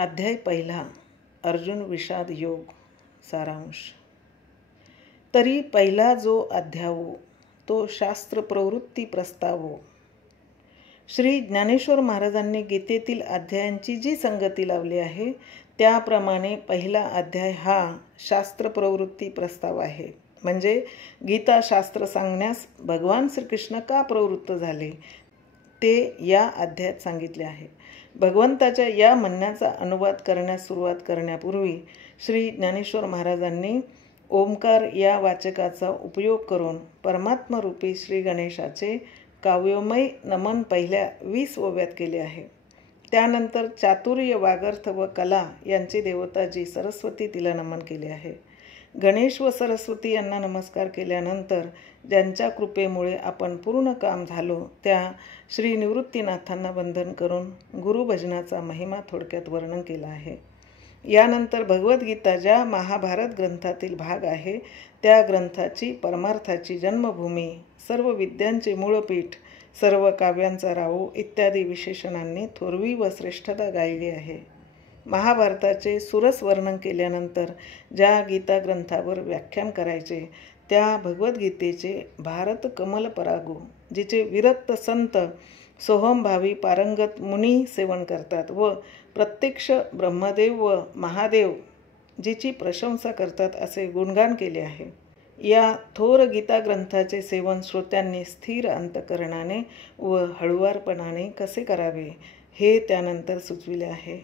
अध्याय पहिला अर्जुन विषाद योग सारांश. तरी पहिला जो अध्यावो तो शास्त्र प्रवृत्ती प्रस्तावो. श्री ज्ञानेश्वर महाराजांनी गीतेतील अध्यायांची जी संगती लावली आहे त्याप्रमाणे पहिला अध्याय हा शास्त्र प्रवृत्ती प्रस्ताव आहे. म्हणजे गीता शास्त्र सांगण्यास भगवान श्रीकृष्ण का प्रवृत्त झाले ते या अध्यायात सांगितले आहे. भगवंताच्या या म्हणण्याचा अनुवाद करण्यास सुरुवात करण्यापूर्वी श्री ज्ञानेश्वर महाराजांनी ओंकार या वाचकाचा उपयोग करून परमात्मरूपी श्री गणेशाचे काव्यमय नमन पहिल्या 20 ओव्यात केले आहे. त्यानंतर चातुर्य, वागर्थ व कला यांची देवता जी सरस्वती तिला नमन केले आहे. गणेश व सरस्वती यांना नमस्कार केल्यानंतर ज्यांच्या कृपेमुळे आपण पूर्ण काम झालो त्या श्री निवृत्तीनाथांना वंदन करून गुरुभजनाचा महिमा थोडक्यात वर्णन केला आहे. यानंतर भगवद्गीता ज्या महाभारत ग्रंथातील भाग आहे त्या ग्रंथाची परमार्थाची जन्मभूमी, सर्व विद्यांचे मूळपीठ, सर्व काव्यांचा राऊ इत्यादी विशेषणांनी थोरवी व श्रेष्ठता गायली आहे. महाभारताचे सुरस वर्णन केल्यानंतर ज्या गीता ग्रंथावर व्याख्यान करायचे त्या भगवद्गीतेचे भारत कमल परागो, जिचे विरक्त संत सोहमभावी पारंगत मुनी सेवन करतात व प्रत्यक्ष ब्रह्मदेव व महादेव जिची प्रशंसा करतात असे गुणगान केले आहे. या थोर गीता ग्रंथाचे सेवन श्रोत्यांनी स्थिर अंतकरणाने व हळुवारपणाने कसे करावे हे त्यानंतर सुचविले आहे.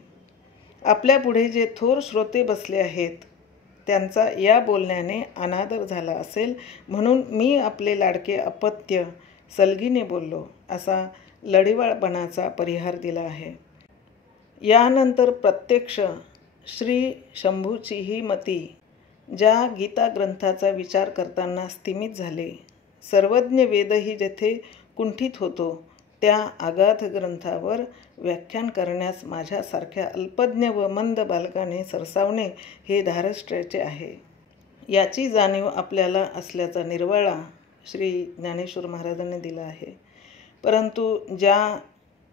आपल्या पुढे जे थोर श्रोते बसले आहेत त्यांचा या बोलण्याने अनादर झाला असेल म्हणून मी आपले लाडके अपत्य सलगीने बोललो असा लढिवाळपणाचा परिहार दिला आहे. यानंतर प्रत्यक्ष श्री शंभूचीही मती ज्या गीता ग्रंथाचा विचार करताना स्थिमित झाले. सर्वज्ञ वेदही जेथे कुंठित होतो त्या अगाध ग्रंथावर व्याख्यान करण्यास माझ्यासारख्या अल्पज्ञ व मंद बालकाने सरसावणे हे धारष्ट्याचे आहे. याची जाणीव आपल्याला असल्याचा निर्वाळा श्री ज्ञानेश्वर महाराजांनी दिला आहे. परंतु ज्या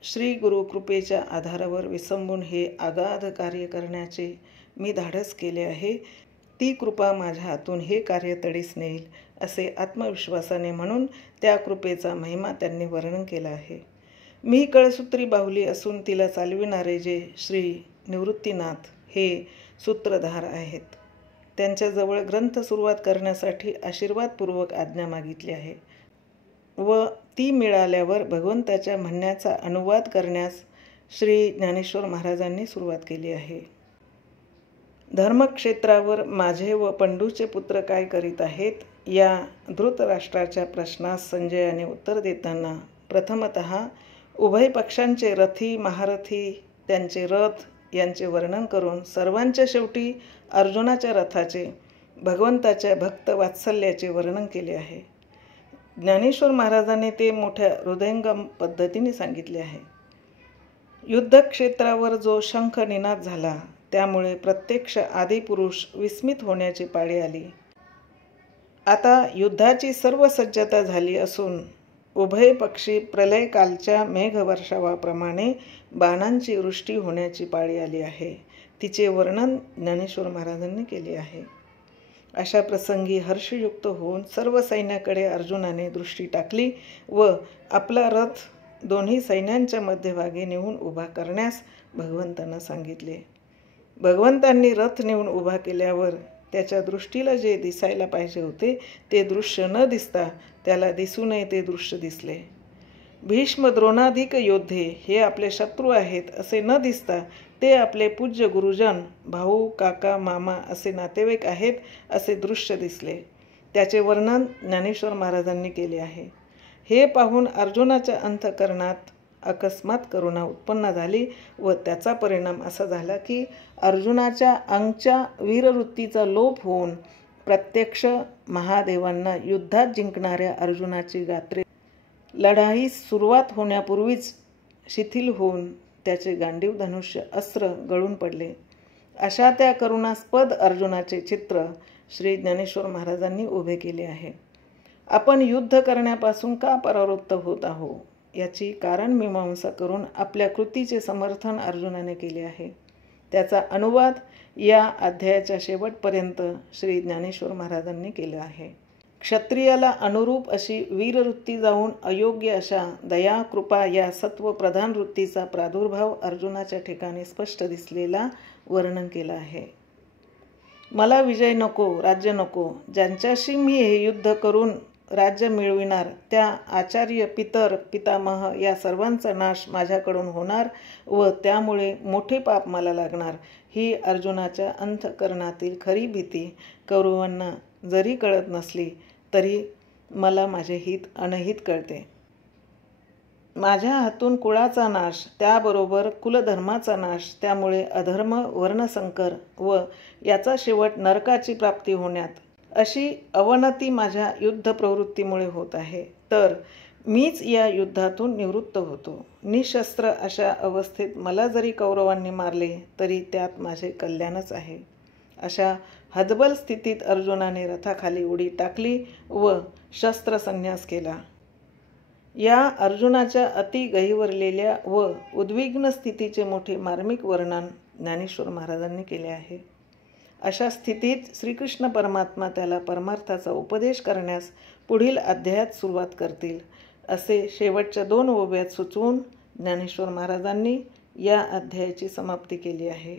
श्री गुरुकृपेच्या आधारावर विसंबून हे अगाध कार्य करण्याचे मी धाडस केले आहे ती कृपा माझ्या हातून हे कार्य तडीस नेईल असे आत्मविश्वासाने म्हणून त्या कृपेचा महिमा त्यांनी वर्णन केला आहे. मी कळसूत्री बाहुली असून तिला चालविणारे जे श्री निवृत्तीनाथ हे सूत्रधार आहेत. त्यांच्याजवळ ग्रंथ सुरुवात करण्यासाठी आशीर्वादपूर्वक आज्ञा मागितली आहे व ती मिळाल्यावर भगवंताच्या म्हणण्याचा अनुवाद करण्यास श्री ज्ञानेश्वर महाराजांनी सुरुवात केली आहे. धर्मक्षेत्रावर माझे व पंडूचे पुत्र काय करीत आहेत या धृतराष्ट्राच्या प्रश्नास संजयाने उत्तर देताना प्रथमतः उभय पक्षांचे रथी महारथी त्यांचे रथ यांचे वर्णन करून सर्वांच्या शेवटी अर्जुनाच्या रथाचे भगवंताच्या भक्त वात्सल्याचे वर्णन केले आहे. ज्ञानेश्वर महाराजांनी ते मोठ्या हृदयंगम पद्धतीने सांगितले आहे. युद्धक्षेत्रावर जो शंख निनाद झाला त्यामुळे प्रत्यक्ष आदिपुरुष विस्मित होण्याची पाळी आली. आता युद्धाची सर्व सज्जता झाली असून उभय पक्षी प्रलयकालच्या मेघवर्षावाप्रमाणे बाणांची वृष्टी होण्याची पाळी आली आहे. तिचे वर्णन ज्ञानेश्वर महाराजांनी केले आहे. अशा प्रसंगी हर्षयुक्त होऊन सर्व सैन्याकडे अर्जुनाने दृष्टी टाकली व आपला रथ दोन्ही सैन्यांच्या मध्यभागी नेऊन उभा करण्यास भगवंतांना सांगितले. भगवंतांनी रथ नेऊन उभा केल्यावर त्याच्या दृष्टीला जे दिसायला पाहिजे होते ते दृश्य न दिसता त्याला दिसू नये ते दृश्य दिसले. भीष्म द्रोणाधिक योद्धे हे आपले शत्रू आहेत असे न दिसता ते आपले पूज्य गुरुजन, भाऊ, काका, मामा असे नातेवाईक आहेत असे दृश्य दिसले. त्याचे वर्णन ज्ञानेश्वर महाराजांनी केले आहे. हे पाहून अर्जुनाच्या अंतःकरणात अकस्मात करुणा उत्पन्न झाली व त्याचा परिणाम असा झाला की अर्जुनाच्या अंगच्या वीरवृत्तीचा लोप होऊन प्रत्यक्ष महादेवांना युद्धात जिंकणाऱ्या अर्जुनाची गात्रे लढाईस सुरुवात होण्यापूर्वीच शिथिल होऊन त्याचे गांडीव धनुष्य अस्त्र गळून पडले. अशा त्या करुणास्पद अर्जुनाचे चित्र श्री ज्ञानेश्वर महाराजांनी उभे केले आहे. आपण युद्ध करण्यापासून का परावृत्त होत आहोत याची कारण मीमांसा करून आपल्या कृतीचे समर्थन अर्जुनाने केले आहे. त्याचा अनुवाद या अध्यायाच्या शेवटपर्यंत श्री ज्ञानेश्वर महाराजांनी केला आहे. क्षत्रियाला अनुरूप अशी वीरवृत्ती जाऊन अयोग्य अशा दया कृपा या सत्वप्रधान वृत्तीचा प्रादुर्भाव अर्जुनाच्या ठिकाणी स्पष्ट दिसलेला वर्णन केलं आहे. मला विजय नको, राज्य नको, ज्यांच्याशी मी हे युद्ध करून राज्य मिळविणार त्या आचार्य पितर पितामह या सर्वांचा नाश माझ्याकडून होणार व त्यामुळे मोठे पाप मला लागणार, ही अर्जुनाच्या अंतःकरणातील खरी भीती कौरवांना जरी कळत नसली तरी मला माझे हित अनहित कळते. माझ्या हातून कुळाचा नाश, त्याबरोबर कुलधर्माचा नाश, त्यामुळे अधर्म वर्णसंकर व याचा शेवट नरकाची प्राप्ती होण्यात, अशी अवनती माझ्या युद्ध प्रवृत्तीमुळे होत आहे. तर मीच या युद्धातून निवृत्त होतो. निशस्त्र अशा अवस्थेत मला जरी कौरवांनी मारले तरी त्यात माझे कल्याणच आहे. अशा हतबल स्थितीत अर्जुनाने रथाखाली उडी टाकली व शस्त्रसन्यास केला. या अर्जुनाच्या अति गहिवरलेल्या व उद्विग्न स्थितीचे मोठे मार्मिक वर्णन ज्ञानेश्वर महाराजांनी केले आहे. अशा स्थितीत श्रीकृष्ण परमात्मा त्याला परमार्थाचा उपदेश करण्यास पुढील अध्यायात सुरुवात करतील, असे शेवटच्या 2 ओव्यात सुचवून ज्ञानेश्वर महाराजांनी या अध्यायाची समाप्ती केली आहे.